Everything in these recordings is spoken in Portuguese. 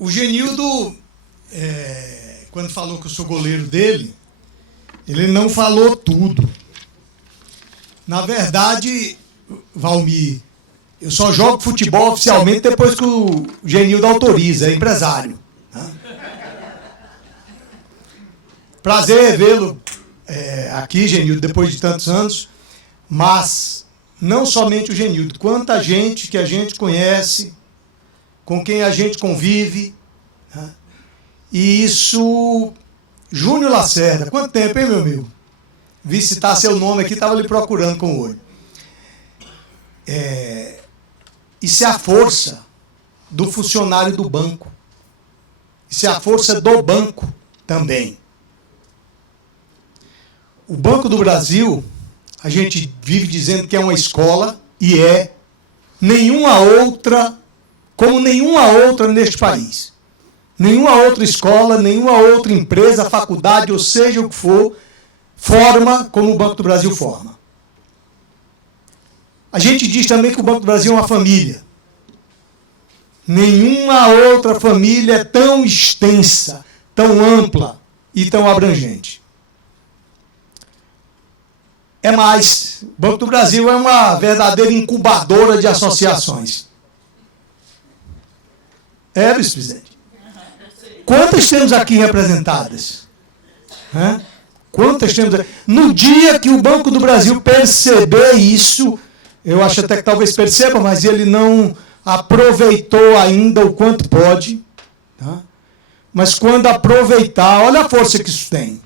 O Genildo, quando falou que eu sou goleiro dele, ele não falou tudo. Na verdade, Valmir, eu só jogo futebol oficialmente depois que o Genildo autoriza, é empresário. Né? Prazer vê-lo aqui, Genildo, depois de tantos anos, mas não somente o Genildo, quanta gente que a gente conhece, com quem a gente convive. Né? E isso, Júnior Lacerda, quanto tempo, hein, meu amigo? Vi citar seu nome aqui, estava lhe procurando com o olho. Isso é a força do funcionário do banco. Isso é a força do banco também. O Banco do Brasil, a gente vive dizendo que é uma escola, e é nenhuma outra, como nenhuma outra neste país. Nenhuma outra escola, nenhuma outra empresa, faculdade, ou seja o que for, forma como o Banco do Brasil forma. A gente diz também que o Banco do Brasil é uma família. Nenhuma outra família é tão extensa, tão ampla e tão abrangente. É mais, o Banco do Brasil é uma verdadeira incubadora de associações. Vice-presidente? Quantas temos aqui representadas? Quantas temos? No dia que o Banco do Brasil perceber isso, eu acho até que talvez perceba, mas ele não aproveitou ainda o quanto pode. Tá? Mas quando aproveitar, olha a força que isso tem.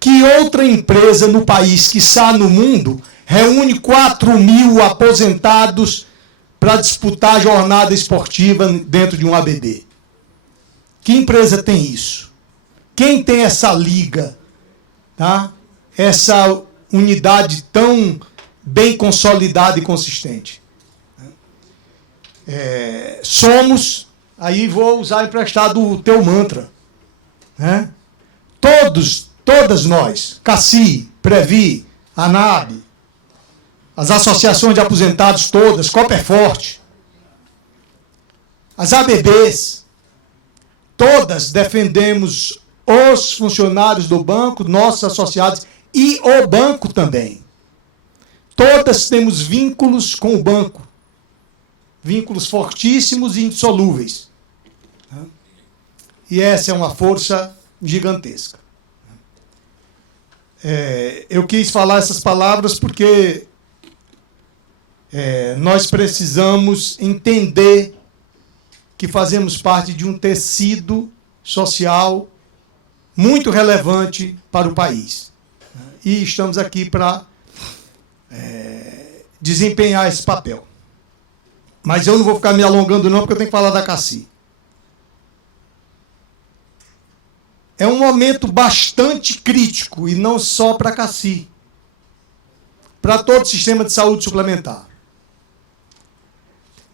Que outra empresa no país, quiçá no mundo, reúne 4.000 aposentados para disputar a jornada esportiva dentro de um ABB? Que empresa tem isso? Quem tem essa liga? Tá? Essa unidade tão bem consolidada e consistente? Somos, aí vou usar emprestado o teu mantra, né? Todas nós, CACI, Previ, ANAB, as associações de aposentados todas, Coperforte, as ABBs, todas defendemos os funcionários do banco, nossos associados, e o banco também. Todas temos vínculos com o banco, vínculos fortíssimos e indissolúveis. E essa é uma força gigantesca. Eu quis falar essas palavras porque nós precisamos entender que fazemos parte de um tecido social muito relevante para o país. E estamos aqui para desempenhar esse papel. Mas eu não vou ficar me alongando não, porque eu tenho que falar da CACI. É um momento bastante crítico, e não só para a CACI, para todo o sistema de saúde suplementar.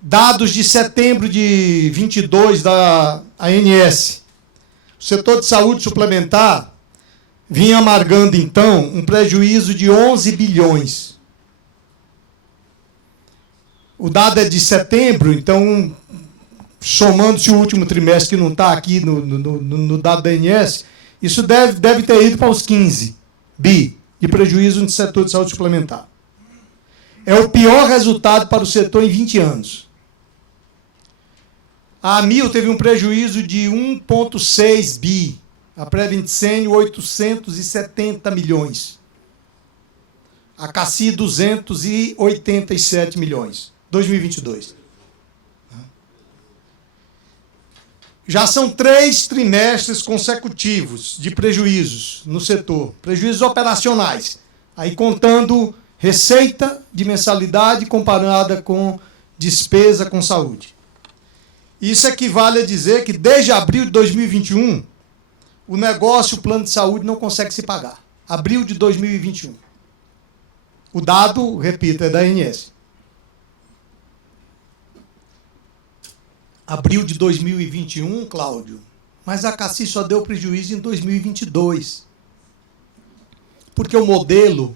Dados de setembro de 22 da ANS. O setor de saúde suplementar vinha amargando, então, um prejuízo de 11 bilhões. O dado é de setembro, então, somando-se o último trimestre, que não está aqui no dado da ANS, isso deve ter ido para os 15 bi de prejuízo no setor de saúde suplementar. É o pior resultado para o setor em 20 anos. A AMIL teve um prejuízo de 1,6 bi. A Prevent-Senior, 870 milhões. A CACI, 287 milhões. 2022. Já são 3 trimestres consecutivos de prejuízos no setor. Prejuízos operacionais. Aí contando receita de mensalidade comparada com despesa com saúde. Isso equivale a dizer que desde abril de 2021, o negócio, o plano de saúde, não consegue se pagar. Abril de 2021. O dado, repito, é da ANS. Abril de 2021, Cláudio, mas a CACI só deu prejuízo em 2022. Porque o modelo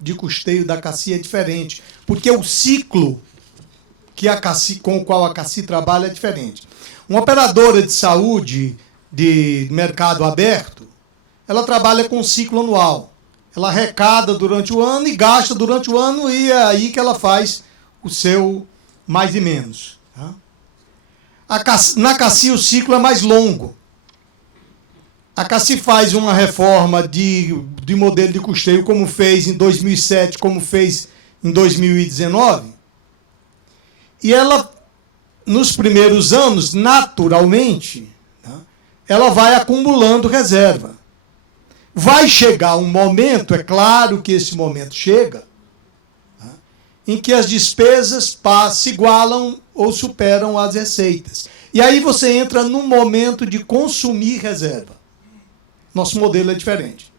de custeio da CACI é diferente. Porque o ciclo que a CACI, com o qual a CACI trabalha é diferente. Uma operadora de saúde de mercado aberto, ela trabalha com ciclo anual. Ela arrecada durante o ano e gasta durante o ano, e é aí que ela faz o seu mais e menos. Tá? Na CACI o ciclo é mais longo. A CACI faz uma reforma de modelo de custeio, como fez em 2007, como fez em 2019, e ela, nos primeiros anos, naturalmente, ela vai acumulando reserva. Vai chegar um momento, é claro que esse momento chega, em que as despesas se igualam ou superam as receitas. E aí você entra num momento de consumir reserva. Nosso modelo é diferente.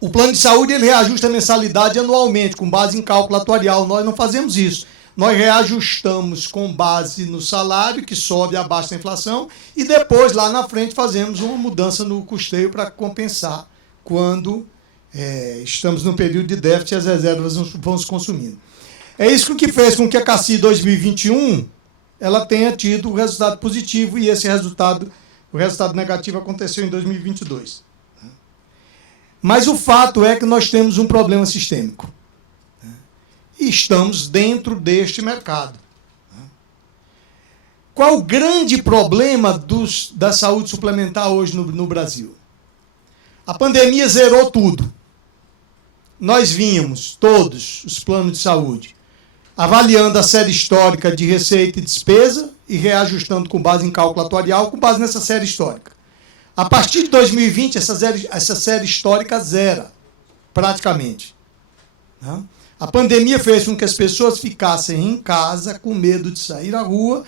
O plano de saúde ele reajusta a mensalidade anualmente, com base em cálculo atuarial. Nós não fazemos isso. Nós reajustamos com base no salário, que sobe abaixo da inflação, e depois, lá na frente, fazemos uma mudança no custeio para compensar quando estamos num período de déficit e as reservas vão se consumindo. É isso que fez com que a CACI 2021 ela tenha tido o resultado positivo, e esse resultado, o resultado negativo, aconteceu em 2022. Mas o fato é que nós temos um problema sistêmico. E estamos dentro deste mercado. Qual o grande problema da saúde suplementar hoje no Brasil? A pandemia zerou tudo. Nós vínhamos, todos os planos de saúde, avaliando a série histórica de receita e despesa e reajustando com base em cálculo atuarial, com base nessa série histórica. A partir de 2020, essa série histórica zera, praticamente. A pandemia fez com que as pessoas ficassem em casa com medo de sair à rua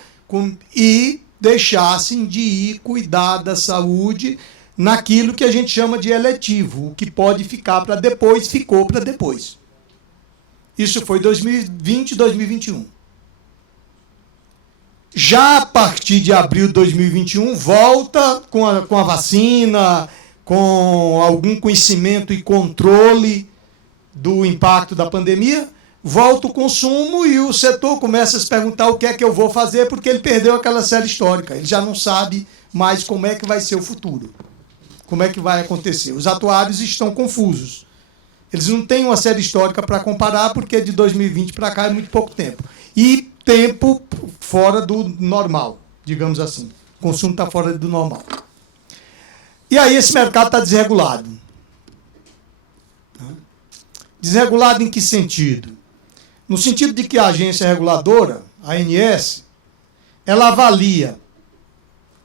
e deixassem de ir cuidar da saúde naquilo que a gente chama de eletivo. O que pode ficar para depois, ficou para depois. Isso foi 2020 e 2021. Já a partir de abril de 2021, volta com a vacina, com algum conhecimento e controle do impacto da pandemia, volta o consumo e o setor começa a se perguntar o que é que eu vou fazer, porque ele perdeu aquela série histórica. Ele já não sabe mais como é que vai ser o futuro, como é que vai acontecer. Os atuários estão confusos. Eles não têm uma série histórica para comparar, porque de 2020 para cá é muito pouco tempo. E tempo fora do normal, digamos assim. O consumo está fora do normal. E aí esse mercado está desregulado. Desregulado em que sentido? No sentido de que a agência reguladora, a ANS, ela avalia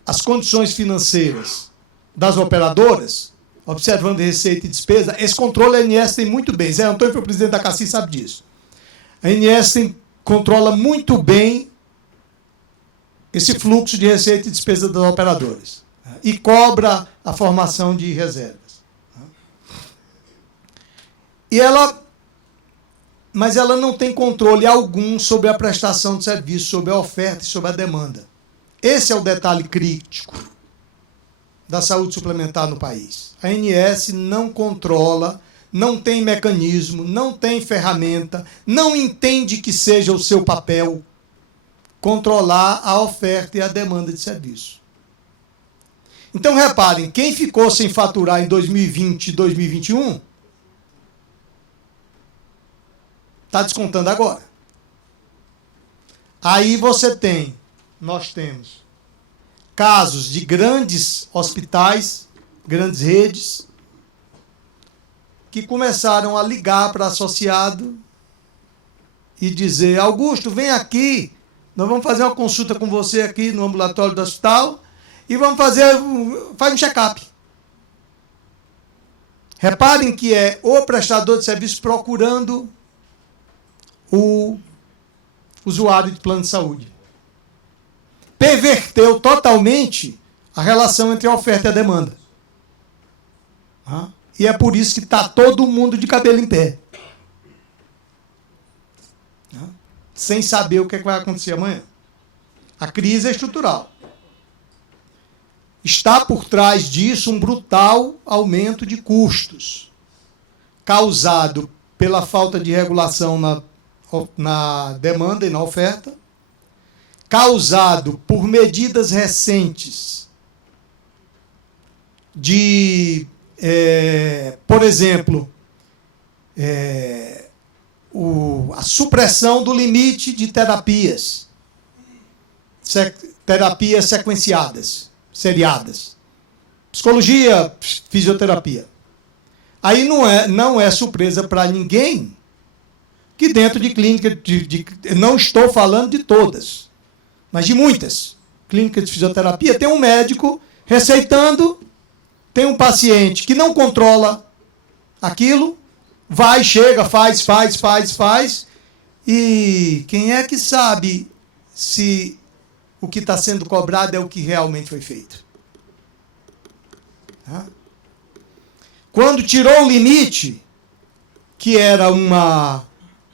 as condições financeiras das operadoras, observando receita e despesa. Esse controle a ANS tem muito bem. Zé Antônio foi o presidente da CACI, sabe disso. A ANS controla muito bem esse fluxo de receita e despesa das operadoras e cobra a formação de reservas. Mas ela não tem controle algum sobre a prestação de serviço, sobre a oferta e sobre a demanda. Esse é o detalhe crítico da saúde suplementar no país. A ANS não controla, não tem mecanismo, não tem ferramenta, não entende que seja o seu papel controlar a oferta e a demanda de serviço. Então, reparem, quem ficou sem faturar em 2020 e 2021 está descontando agora. Aí nós temos casos de grandes hospitais, grandes redes, que começaram a ligar para associado e dizer: Augusto, vem aqui, nós vamos fazer uma consulta com você aqui no ambulatório do hospital e vamos faz um check-up. Reparem que é o prestador de serviço procurando o usuário de plano de saúde. Perverteu totalmente a relação entre a oferta e a demanda. E é por isso que está todo mundo de cabelo em pé. Sem saber o que vai acontecer amanhã. A crise é estrutural. Está por trás disso um brutal aumento de custos, causado pela falta de regulação na demanda e na oferta, causado por medidas recentes de, por exemplo, a supressão do limite de terapias, terapias sequenciadas, seriadas, psicologia, fisioterapia. Aí não é surpresa para ninguém que dentro de clínica, não estou falando de todas, mas de muitas clínicas de fisioterapia, tem um médico receitando, tem um paciente que não controla aquilo, vai, chega, faz, e quem é que sabe se o que está sendo cobrado é o que realmente foi feito? Quando tirou o limite, que era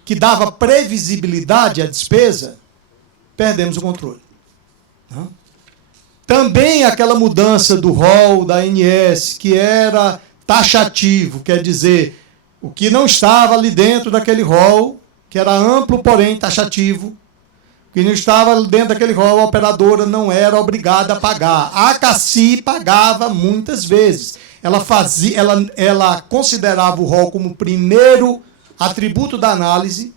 que dava previsibilidade à despesa, perdemos o controle. Também aquela mudança do rol da ANS, que era taxativo, quer dizer, o que não estava ali dentro daquele rol, que era amplo, porém taxativo, que não estava dentro daquele rol, a operadora não era obrigada a pagar. A CACI pagava muitas vezes. Ela considerava o rol como o primeiro atributo da análise,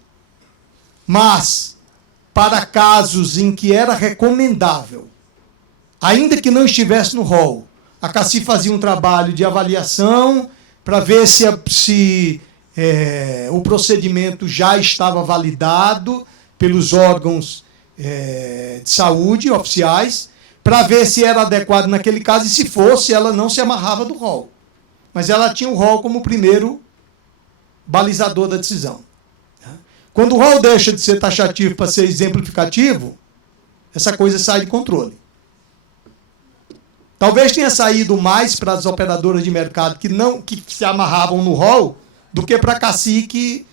mas para casos em que era recomendável, ainda que não estivesse no rol, a CACI fazia um trabalho de avaliação para ver se o procedimento já estava validado pelos órgãos de saúde oficiais, para ver se era adequado naquele caso, e se fosse, ela não se amarrava do rol. Mas ela tinha o rol como primeiro balizador da decisão. Quando o rol deixa de ser taxativo para ser exemplificativo, essa coisa sai de controle. Talvez tenha saído mais para as operadoras de mercado que se amarravam no rol do que para a CACI que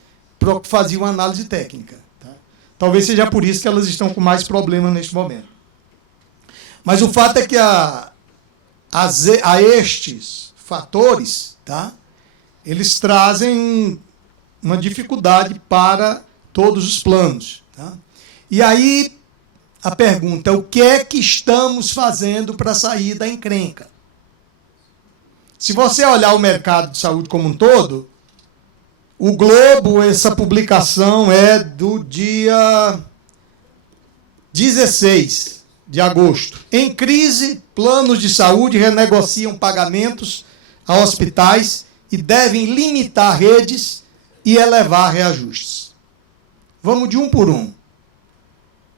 fazia uma análise técnica. Talvez seja por isso que elas estão com mais problemas neste momento. Mas o fato é que a estes fatores, eles trazem uma dificuldade para todos os planos. E aí a pergunta é: o que é que estamos fazendo para sair da encrenca? Se você olhar o mercado de saúde como um todo, o Globo, essa publicação é do dia 16 de agosto. Em crise, planos de saúde renegociam pagamentos a hospitais e devem limitar redes e elevar reajustes. Vamos de um por um.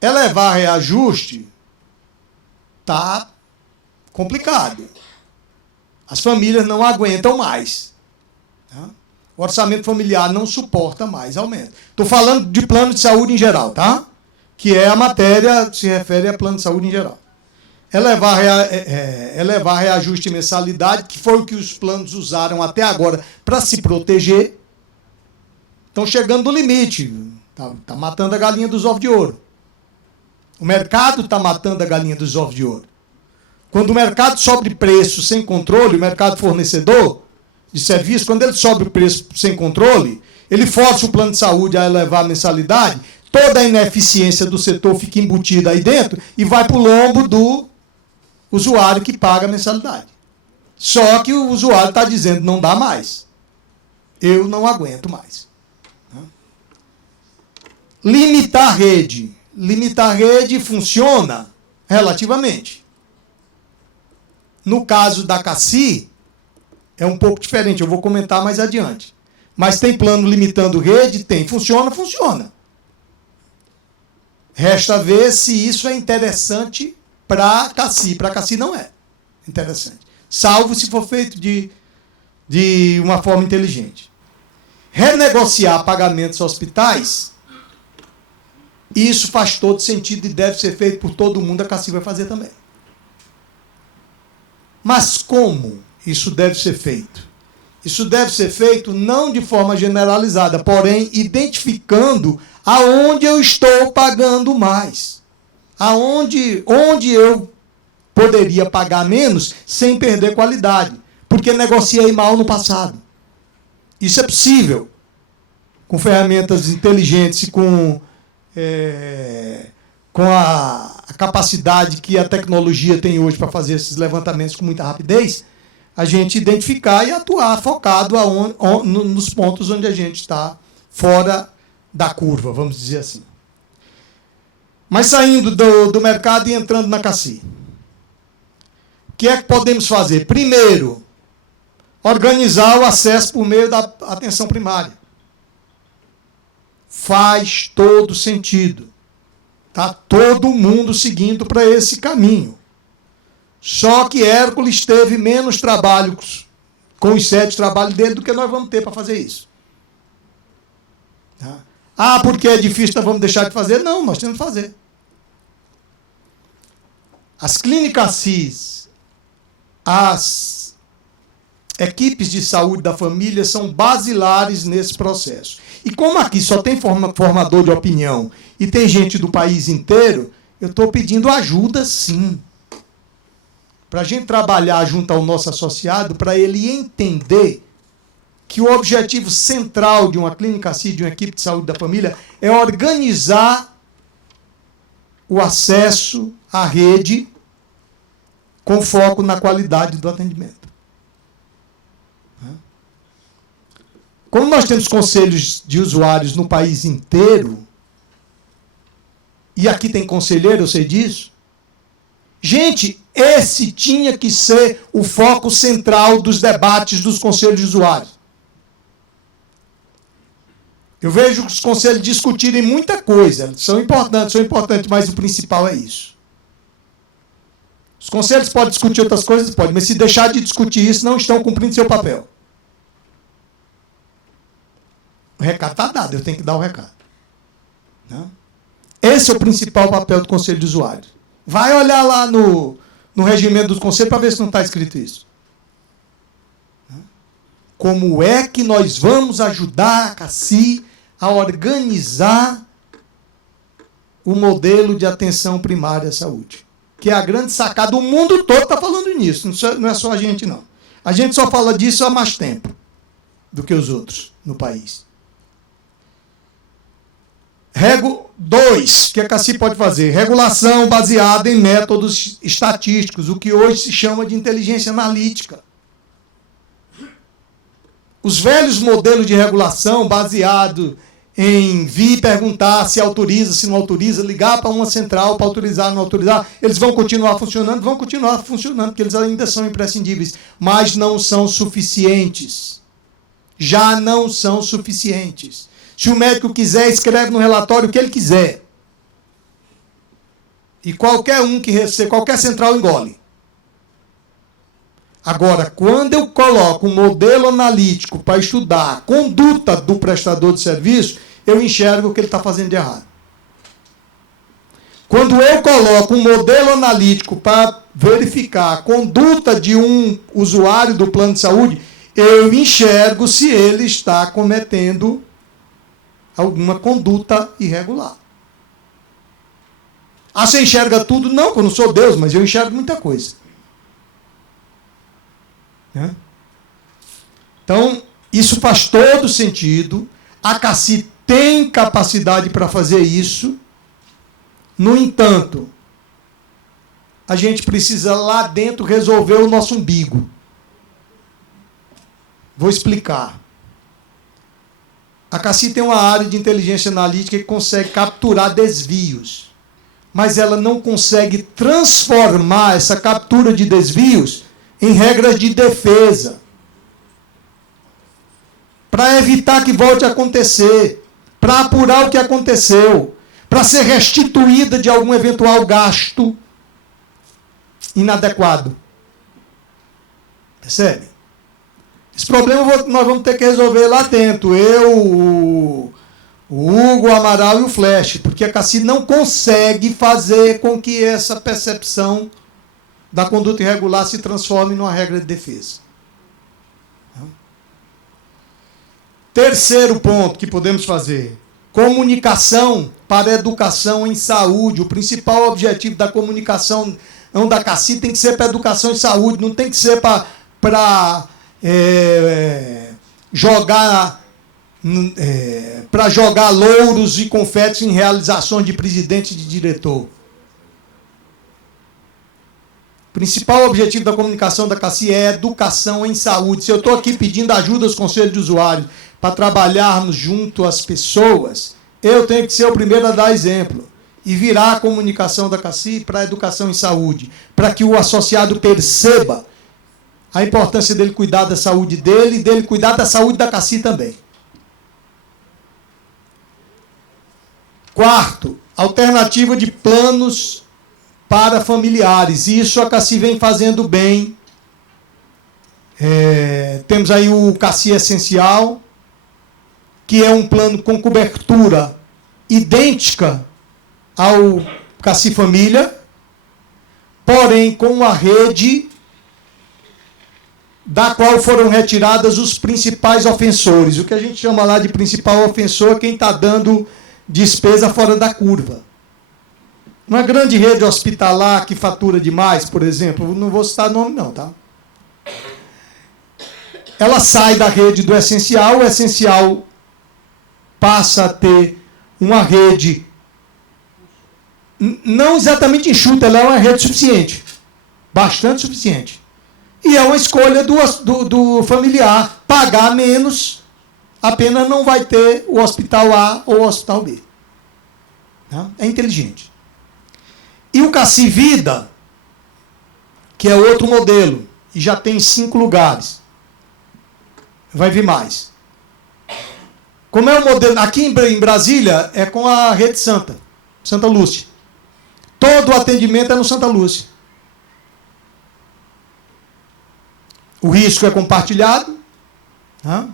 Elevar reajuste está complicado. As famílias não aguentam mais. O orçamento familiar não suporta mais aumento. Estou falando de plano de saúde em geral, tá? Que é a matéria, se refere a plano de saúde em geral. Elevar reajuste e mensalidade, que foi o que os planos usaram até agora para se proteger. Estão chegando no limite. Está matando a galinha dos ovos de ouro. O mercado está matando a galinha dos ovos de ouro. Quando o mercado sobe preço sem controle, o mercado fornecedor de serviço, quando ele sobe o preço sem controle, ele força o plano de saúde a elevar a mensalidade, toda a ineficiência do setor fica embutida aí dentro e vai para o lombo do usuário que paga a mensalidade. Só que o usuário está dizendo: não dá mais. Eu não aguento mais. Limitar a rede. Limitar a rede funciona relativamente. No caso da CACI, é um pouco diferente, eu vou comentar mais adiante. Mas tem plano limitando rede? Tem. Funciona? Funciona. Resta ver se isso é interessante para a CACI. Para a CACI não é interessante. Salvo se for feito de uma forma inteligente. Renegociar pagamentos a hospitais, isso faz todo sentido e deve ser feito por todo mundo, a CACI vai fazer também. Mas como isso deve ser feito? Isso deve ser feito não de forma generalizada, porém identificando aonde eu estou pagando mais. Onde eu poderia pagar menos sem perder qualidade, porque negociei mal no passado. Isso é possível, com ferramentas inteligentes e com com a capacidade que a tecnologia tem hoje para fazer esses levantamentos com muita rapidez, a gente identificar e atuar focado nos pontos onde a gente está fora da curva, vamos dizer assim. Mas saindo do mercado e entrando na CACI. O que é que podemos fazer? Primeiro, organizar o acesso por meio da atenção primária. Faz todo sentido. Está todo mundo seguindo para esse caminho. Só que Hércules teve menos trabalho com os 7 trabalhos dele do que nós vamos ter para fazer isso. Tá? Ah, porque é difícil, então vamos deixar de fazer? Não, nós temos que fazer. As clínicas CIS, as equipes de saúde da família são basilares nesse processo. E como aqui só tem formador de opinião e tem gente do país inteiro, eu estou pedindo ajuda, sim. Para a gente trabalhar junto ao nosso associado, para ele entender que o objetivo central de uma clínica CIS, de uma equipe de saúde da família, é organizar o acesso à rede com foco na qualidade do atendimento. Como nós temos conselhos de usuários no país inteiro, e aqui tem conselheiro, eu sei disso, gente, esse tinha que ser o foco central dos debates dos conselhos de usuários. Eu vejo os conselhos discutirem muita coisa, são importantes, mas o principal é isso. Os conselhos podem discutir outras coisas? Podem, mas se deixar de discutir isso, não estão cumprindo seu papel. O recado está dado, eu tenho que dar o recado. Não? Esse é o principal papel do Conselho de Usuários. Vai olhar lá no regimento do Conselho para ver se não está escrito isso. Como é que nós vamos ajudar a CACI a organizar o modelo de atenção primária à saúde? Que é a grande sacada. O mundo todo está falando nisso, não é só a gente, não. A gente só fala disso há mais tempo do que os outros no país. 2, que a CACI pode fazer? Regulação baseada em métodos estatísticos, o que hoje se chama de inteligência analítica. Os velhos modelos de regulação baseado em vir perguntar se autoriza, se não autoriza, ligar para uma central para autorizar, não autorizar, eles vão continuar funcionando, porque eles ainda são imprescindíveis, mas não são suficientes. Já não são suficientes. Se o médico quiser, escreve no relatório o que ele quiser. E qualquer um que receber, qualquer central engole. Agora, quando eu coloco um modelo analítico para estudar a conduta do prestador de serviço, eu enxergo o que ele está fazendo de errado. Quando eu coloco um modelo analítico para verificar a conduta de um usuário do plano de saúde, eu enxergo se ele está cometendo alguma conduta irregular. Ah, você enxerga tudo? Não, eu não sou Deus, mas eu enxergo muita coisa. Então, isso faz todo sentido. A CACI tem capacidade para fazer isso. No entanto, a gente precisa lá dentro resolver o nosso umbigo. Vou explicar. A CACI tem uma área de inteligência analítica que consegue capturar desvios, mas ela não consegue transformar essa captura de desvios em regras de defesa, para evitar que volte a acontecer, para apurar o que aconteceu, para ser restituída de algum eventual gasto inadequado. Percebe? Esse problema nós vamos ter que resolver lá dentro. Eu, o Hugo, o Amaral e o Flash, porque a CACI não consegue fazer com que essa percepção da conduta irregular se transforme numa regra de defesa. Terceiro ponto que podemos fazer: comunicação para educação em saúde. O principal objetivo da comunicação da CACI tem que ser para educação em saúde, não tem que ser para jogar louros e confetes em realizações de presidente e de diretor. principal objetivo da comunicação da CACI é educação em saúde. Se eu estou aqui pedindo ajuda aos conselhos de usuários para trabalharmos junto às pessoas, eu tenho que ser o primeiro a dar exemplo e virar a comunicação da CACI para a educação em saúde, para que o associado perceba a importância dele cuidar da saúde dele e dele cuidar da saúde da CACI também. Quarto, alternativa de planos para familiares. Isso a CACI vem fazendo bem. Temos aí o CACI Essencial, que é um plano com cobertura idêntica ao CACI Família, porém com uma rede da qual foram retiradas os principais ofensores. O que a gente chama lá de principal ofensor é quem está dando despesa fora da curva. Uma grande rede hospitalar que fatura demais, por exemplo, não vou citar nome não, tá? Ela sai da rede do essencial, o essencial passa a ter uma rede não exatamente enxuta, ela é uma rede suficiente, bastante suficiente. E é uma escolha do familiar, pagar menos, apenas não vai ter o hospital A ou o hospital B. Tá? É inteligente. E o CACI Vida, que é outro modelo, e já tem 5 lugares. Vai vir mais. Como é o modelo? Aqui em Brasília é com a Rede Santa Lúcia. Todo o atendimento é no Santa Lúcia. O risco é compartilhado. Tá?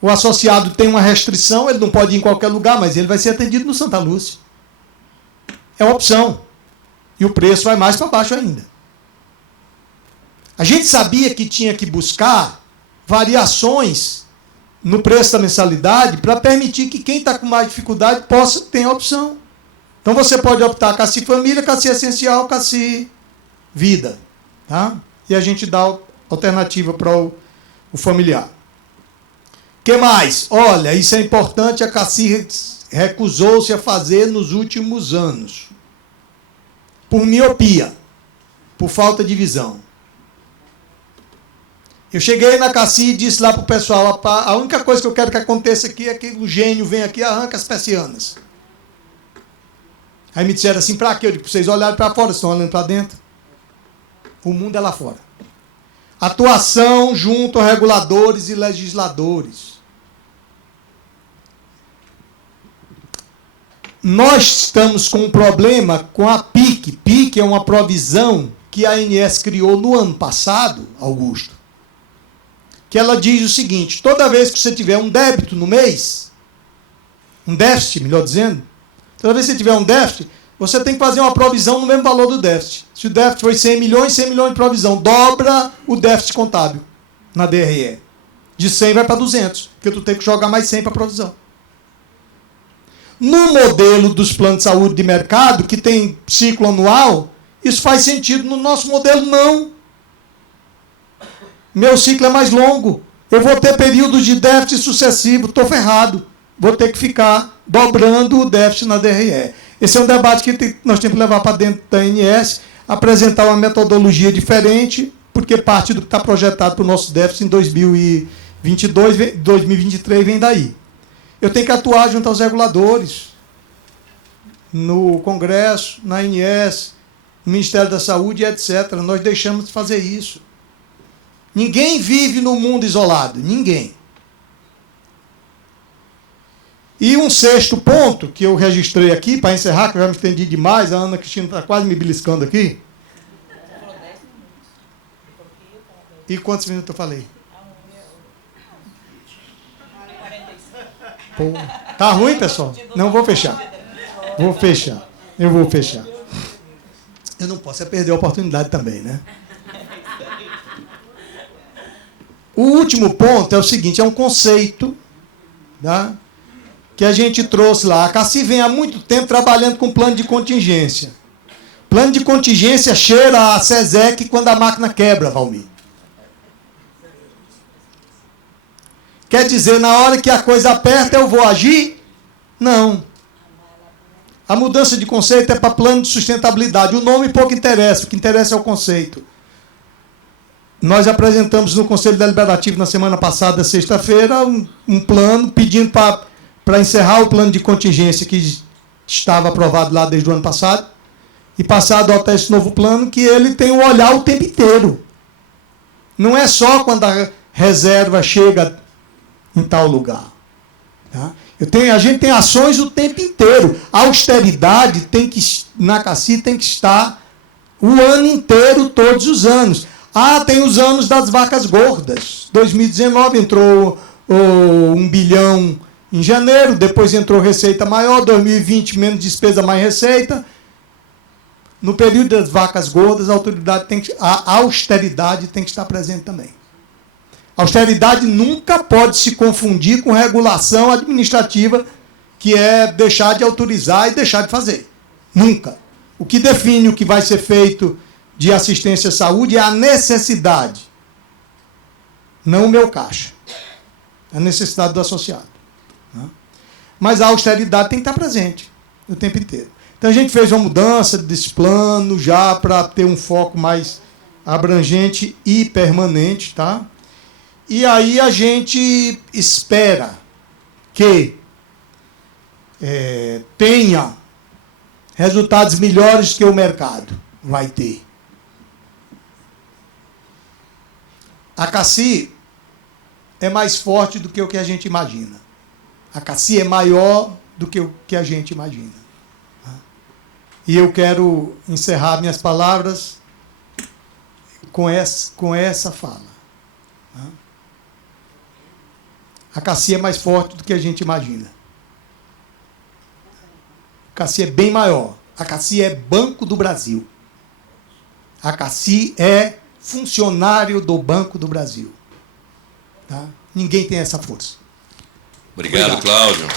O associado tem uma restrição, ele não pode ir em qualquer lugar, mas ele vai ser atendido no Santa Lúcia. É uma opção. E o preço vai mais para baixo ainda. A gente sabia que tinha que buscar variações no preço da mensalidade para permitir que quem está com mais dificuldade possa ter a opção. Então você pode optar CACI Família, CACI Essencial, CACI Vida. Tá? E a gente dá alternativa para o familiar. O que mais? Olha, isso é importante, a CACI recusou-se a fazer nos últimos anos. Por miopia, por falta de visão. Eu cheguei na CACI e disse lá para o pessoal, a única coisa que eu quero que aconteça aqui é que o gênio venha aqui e arranca as persianas. Aí me disseram assim, para quê? Eu digo, vocês olharem para fora, estão olhando para dentro. O mundo é lá fora. Atuação junto a reguladores e legisladores. Nós estamos com um problema com a PIC. PIC é uma provisão que a ANS criou no ano passado, Augusto, que ela diz o seguinte, toda vez que você tiver um débito no mês, um déficit, melhor dizendo, toda vez que você tiver um déficit, você tem que fazer uma provisão no mesmo valor do déficit. Se o déficit foi 100 milhões de provisão, dobra o déficit contábil na DRE. De 100 vai para 200, porque tu tem que jogar mais 100 para provisão. No modelo dos planos de saúde de mercado, que tem ciclo anual, isso faz sentido. No nosso modelo, não. Meu ciclo é mais longo. Eu vou ter períodos de déficit sucessivo, estou ferrado. Vou ter que ficar dobrando o déficit na DRE. Esse é um debate que nós temos que levar para dentro da ANS, apresentar uma metodologia diferente, porque parte do que está projetado para o nosso déficit em 2022, 2023 vem daí. Eu tenho que atuar junto aos reguladores, no Congresso, na ANS, no Ministério da Saúde, etc. Nós deixamos de fazer isso. Ninguém vive no mundo isolado, ninguém. E um sexto ponto, que eu registrei aqui, para encerrar, que eu já me estendi demais, a Ana Cristina está quase me beliscando aqui. E quantos minutos eu falei? Pô, tá ruim, pessoal? Não, vou fechar. Vou fechar. Eu vou fechar. Eu não posso perder a oportunidade também, né? O último ponto é o seguinte, é um conceito, tá, que a gente trouxe lá. A CACI vem há muito tempo trabalhando com plano de contingência. Plano de contingência cheira a SESEC quando a máquina quebra, Valmir. Quer dizer, na hora que a coisa aperta, eu vou agir? Não. A mudança de conceito é para plano de sustentabilidade. O nome pouco interessa, o que interessa é o conceito. Nós apresentamos no Conselho Deliberativo, na semana passada, sexta-feira, um plano pedindo para encerrar o plano de contingência que estava aprovado lá desde o ano passado e passar a adotar esse novo plano, que ele tem o olhar o tempo inteiro. Não é só quando a reserva chega em tal lugar. Tá? A gente tem ações o tempo inteiro. A austeridade na CACI tem que estar o ano inteiro, todos os anos. Tem os anos das vacas gordas. 2019 entrou 1 bilhão em janeiro, depois entrou receita maior, 2020 menos despesa, mais receita. No período das vacas gordas, a austeridade tem que estar presente também. A austeridade nunca pode se confundir com regulação administrativa, que é deixar de autorizar e deixar de fazer. Nunca. O que define o que vai ser feito de assistência à saúde é a necessidade, não o meu caixa. A necessidade do associado. Mas a austeridade tem que estar presente o tempo inteiro. Então a gente fez uma mudança desse plano já para ter um foco mais abrangente e permanente, tá? E aí a gente espera que tenha resultados melhores que o mercado vai ter. A CACI é mais forte do que o que a gente imagina. A CACI é maior do que o que a gente imagina. E eu quero encerrar minhas palavras com essa fala. A CACI é mais forte do que a gente imagina. A CACI é bem maior. A CACI é Banco do Brasil. A CACI é funcionário do Banco do Brasil. Tá? Ninguém tem essa força. Obrigado, Cláudio.